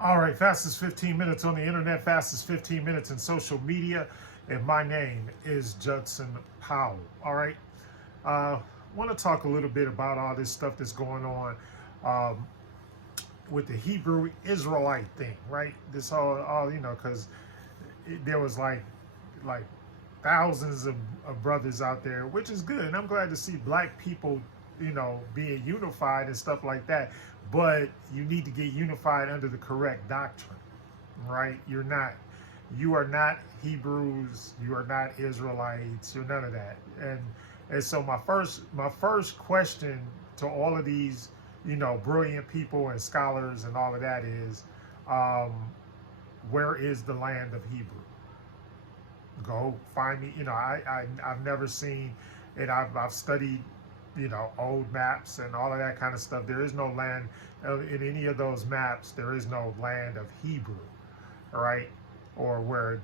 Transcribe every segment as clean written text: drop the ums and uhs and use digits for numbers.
All right, fastest 15 minutes on the internet, fastest 15 minutes in social media, and my name is Judson Powell. All right, want to talk a little bit about all this stuff that's going on um, with the Hebrew Israelite thing, right? This all because there was like thousands of brothers out there, which is good, and I'm glad to see black people, being unified and stuff like that. But you need to get unified under the correct doctrine, right? You are not Hebrews, you are not Israelites, you're none of that. And so my first question to all of these, brilliant people and scholars and all of that is, um, where is the land of Hebrew? Go find me. I've never seen it. I've studied, old maps and all of that kind of stuff. There is no land in any of those maps. There is no land of Hebrew, all right? Or where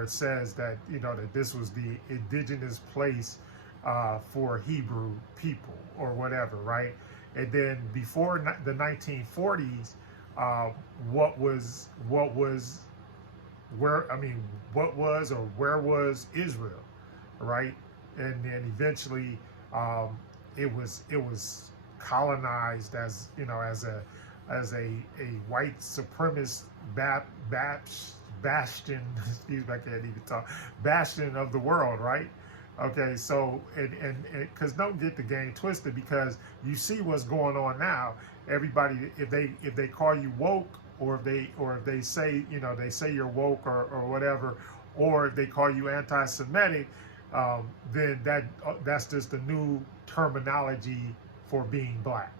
it says that that this was the indigenous place for Hebrew people or whatever, right? And then before the 1940s, uh, what was or where was Israel, right? And then eventually, it was colonized as a white supremacist bastion. Excuse me, I can't even talk. Bastion of the world, right? Okay, so and because don't get the game twisted, because you see what's going on now. Everybody, if they call you woke, or if they say they say you're woke or whatever, or if they call you anti-Semitic, then that's just the new terminology for being black.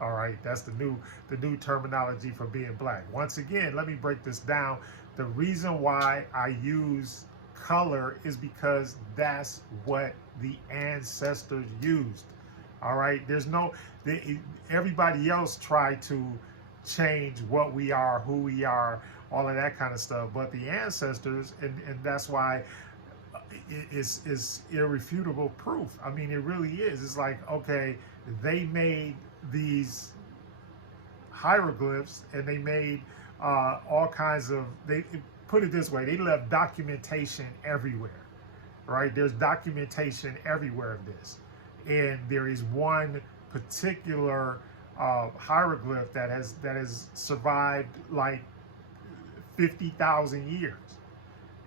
All right, that's the new terminology for being black. Once again, let me break this down. The reason why I use color is because that's what the ancestors used. All right, everybody else tried to change what we are, who we are, all of that kind of stuff. But the ancestors, and that's why it's irrefutable proof. I mean, it really is. It's like, okay, they made these hieroglyphs, and they made all kinds of, they put it this way, they left documentation everywhere, right? There's documentation everywhere of this. And there is one particular hieroglyph that has survived like 50,000 years.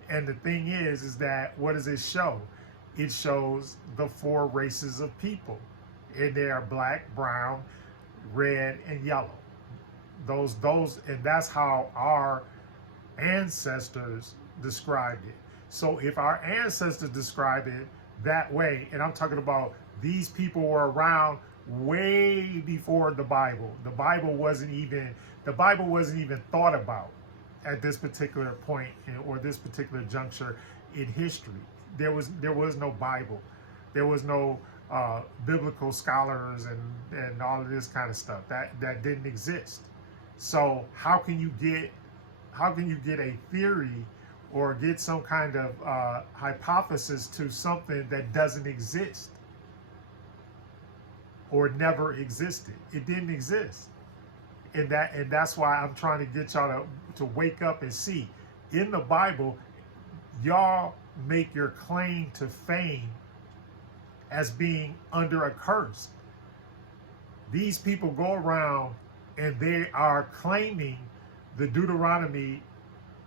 And the thing is that what does it show? It shows the four races of people, and they are black, brown, red, and yellow. And that's how our ancestors described it. So if our ancestors describe it that way, and I'm talking about these people were around way before the Bible. The Bible wasn't even thought about at this particular point, or this particular juncture in history. There was no Bible. There was no biblical scholars and all of this kind of stuff. That didn't exist. So how can you get a theory or get some kind of hypothesis to something that doesn't exist or never existed? It didn't exist. And that's why I'm trying to get y'all to wake up and see. In the Bible, y'all make your claim to fame as being under a curse. These people go around and they are claiming the Deuteronomy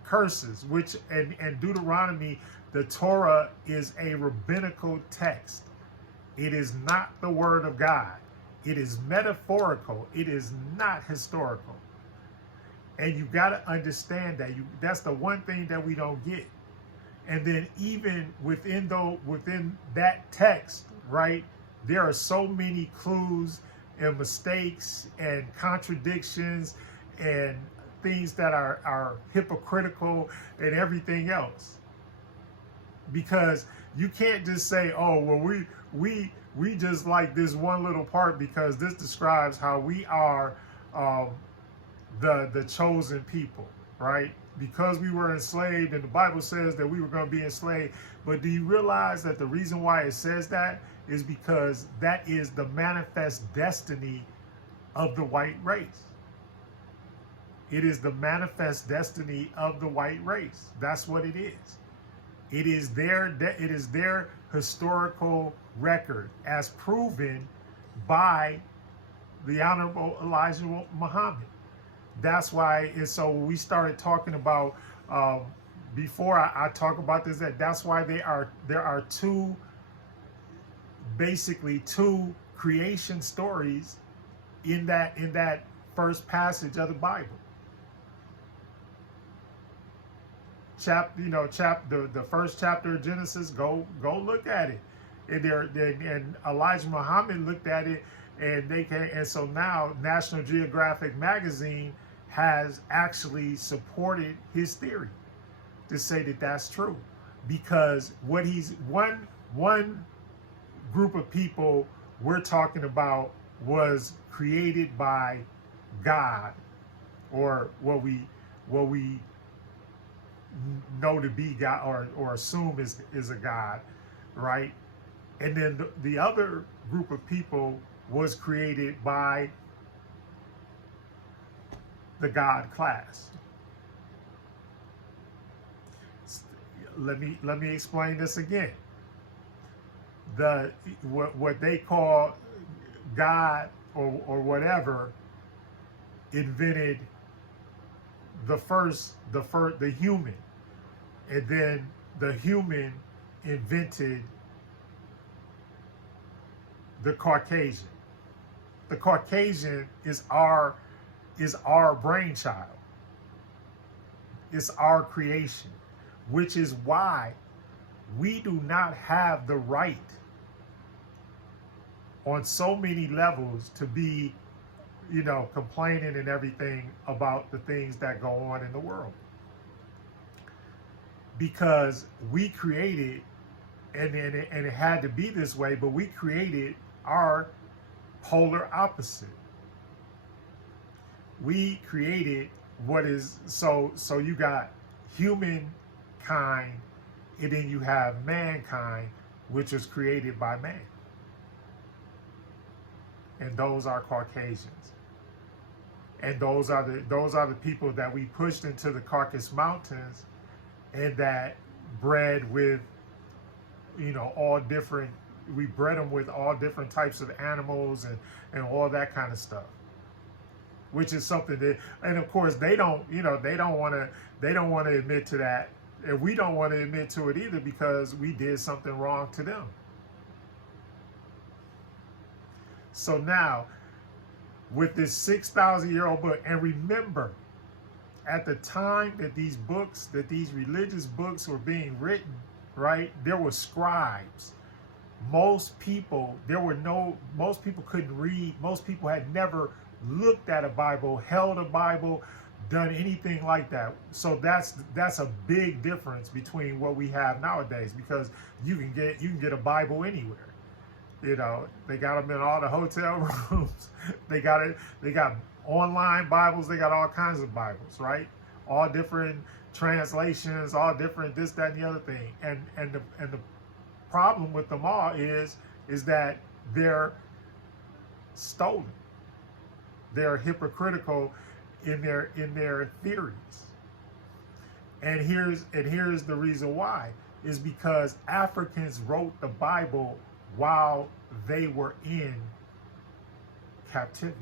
curses, which and Deuteronomy, the Torah, is a rabbinical text. It is not the word of God. It is metaphorical. It is not historical. And you got to understand that. That's the one thing that we don't get. And then even within that text, right, there are so many clues and mistakes and contradictions and things that are hypocritical and everything else. Because you can't just say, oh, well, we just like this one little part because this describes how we are the chosen people, right? Because we were enslaved, and the Bible says that we were going to be enslaved. But do you realize that the reason why it says that is because that is the manifest destiny of the white race? It is the manifest destiny of the white race. That's what it is. It is their historical record as proven by the Honorable Elijah Muhammad. That's why, and so we started talking about, before I talk about this, that's why there are basically two creation stories in that first passage of the Bible. The first chapter of Genesis, go look at it. And Elijah Muhammad looked at it, and so now National Geographic magazine has actually supported his theory to say that that's true, because what he's one group of people we're talking about was created by God, or what we know to be God, or assume is a God, right? And then the other group of people was created by the God class. Let me explain this again. What they call God or whatever invented the human, and then the human invented the Caucasian. The Caucasian is our brainchild. It's our creation, which is why we do not have the right on so many levels to be, complaining and everything about the things that go on in the world. Because we created, and it had to be this way, but we created our polar opposite. We created what is, so you got humankind, and then you have mankind, which was created by man. And those are Caucasians. And those are the people that we pushed into the Caucasus Mountains, and that bred with, all different, we bred them with all different types of animals and all that kind of stuff. Which is something that, and of course they don't want to admit to that, and we don't want to admit to it either, because we did something wrong to them. So now, with this 6,000-year-old book, and remember, at the time that these religious books were being written, right, there were scribes. Most people couldn't read. Most people had never looked at a Bible, held a Bible, done anything like that. So that's a big difference between what we have nowadays, because you can get a Bible anywhere. They got them in all the hotel rooms. They got online Bibles. They got all kinds of Bibles, right? All different translations, all different this, that, and the other thing. And the problem with them all is that they're stolen. They're hypocritical in their theories. And here's the reason why, is because Africans wrote the Bible while they were in captivity.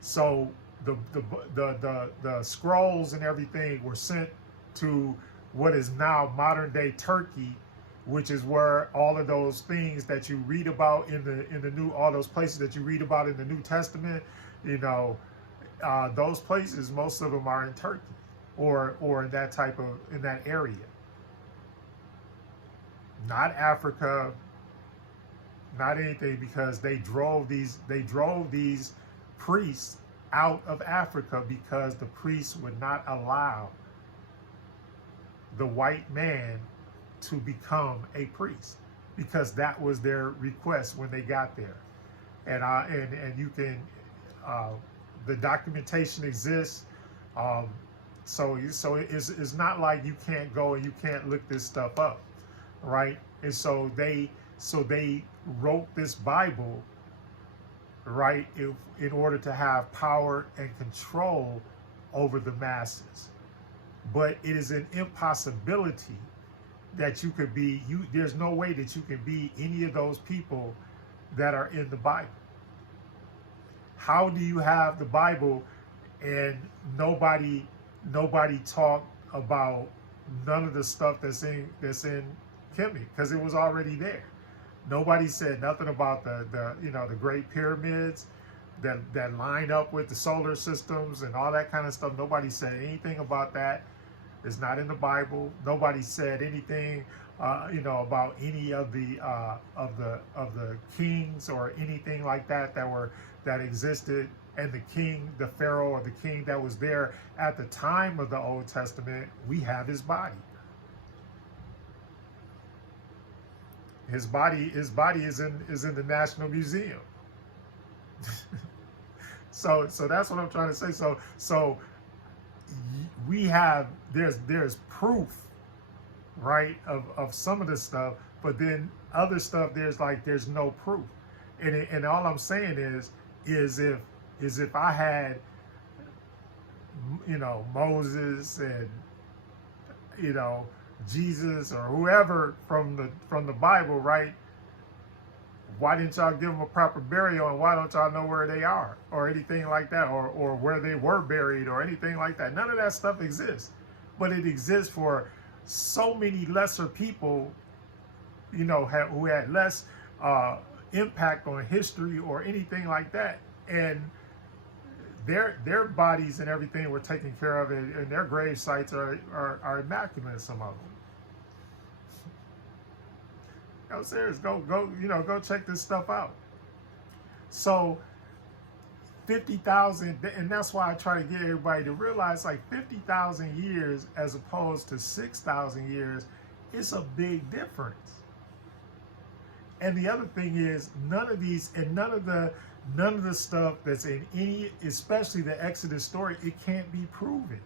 So the scrolls and everything were sent to what is now modern day Turkey, which is where all of those things that you read about in the new, all those places that you read about in the New Testament, those places, most of them are in Turkey or in that area. Not Africa, not anything, because they drove these priests out of Africa, because the priests would not allow the white man to become a priest, because that was their request when they got there. And you can, the documentation exists. So it's not like you can't go and you can't look this stuff up, right? And so they wrote this Bible right, in order to have power and control over the masses. But it is an impossibility that you could be, there's no way that you can be any of those people that are in the Bible. How do you have the Bible and nobody talked about none of the stuff that's in Kemet? Because it was already there. Nobody said nothing about the Great Pyramids that line up with the solar systems and all that kind of stuff. Nobody said anything about that. It's not in the Bible. Nobody said anything, about any of the kings or anything like that existed. And the king, the pharaoh, or the king that was there at the time of the Old Testament, we have his body. His body is in the National Museum. So that's what I'm trying to say. So we have there's proof, right, of some of this stuff, but then other stuff there's no proof. And all I'm saying is if I had Moses and Jesus or whoever from the Bible, right? Why didn't y'all give them a proper burial, and why don't y'all know where they are or anything like that, or where they were buried or anything like that? None of that stuff exists, but it exists for so many lesser people, who had less impact on history or anything like that, and their bodies and everything were taken care of, and their grave sites are immaculate. Some of them. I'm serious. Go check this stuff out. So 50,000, and that's why I try to get everybody to realize, 50,000 years as opposed to 6,000 years, it's a big difference. And the other thing is, none of the stuff that's in any, especially the Exodus story, it can't be proven.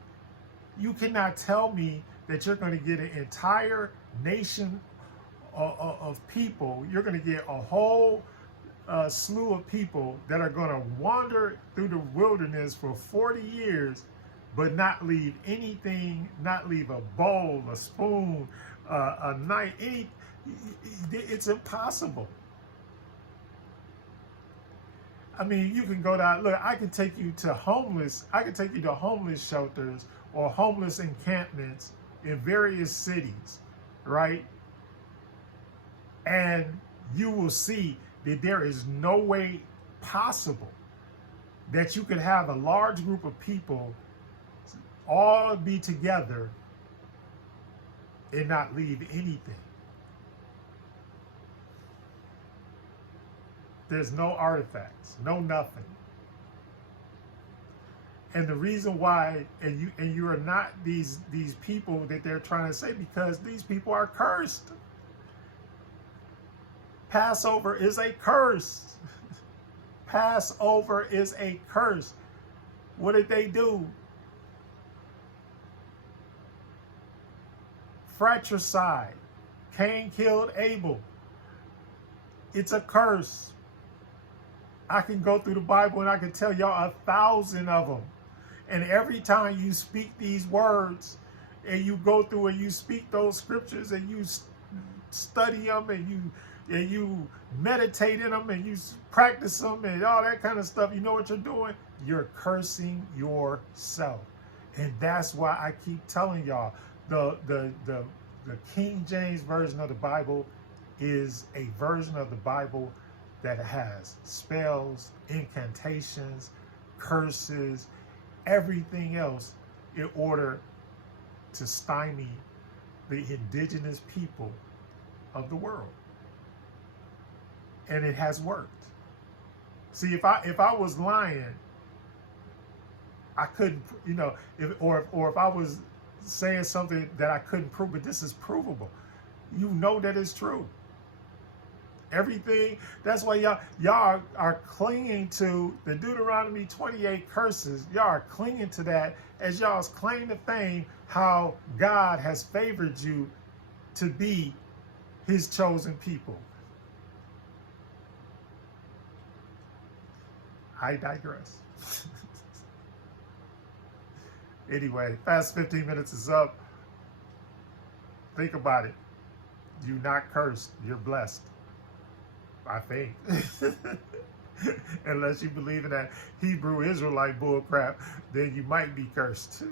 You cannot tell me that you're going to get an entire nation of people. You're going to get a whole slew of people that are going to wander through the wilderness for 40 years, but not leave anything, not leave a bowl, a spoon, a knife, it's impossible. I mean, you can go down, look, I can take you to homeless shelters or homeless encampments in various cities, right? And you will see that there is no way possible that you could have a large group of people all be together and not leave anything. There's no artifacts, no nothing. And the reason why, and you are not these people that they're trying to say, because these people are cursed. Passover is a curse. Passover is a curse. What did they do? Fratricide. Cain killed Abel. It's a curse. I can go through the Bible and I can tell y'all 1,000 of them. And every time you speak these words and you go through and you speak those scriptures and you study them and you meditate in them and you practice them and all that kind of stuff, you know what you're doing? You're cursing yourself. And that's why I keep telling y'all, the King James version of the Bible is a version of the Bible that has spells, incantations, curses, everything else in order to stymie the indigenous people of the world. And it has worked. See, if I was lying, I couldn't, if I was saying something that I couldn't prove, but this is provable. You know that it's true. Everything, that's why y'all are clinging to the Deuteronomy 28 curses. Y'all are clinging to that as y'all's claim to fame how God has favored you to be his chosen people. I digress. Anyway, fast 15 minutes is up. Think about it. You're not cursed. You're blessed. I think. Unless you believe in that Hebrew Israelite bull crap, then you might be cursed.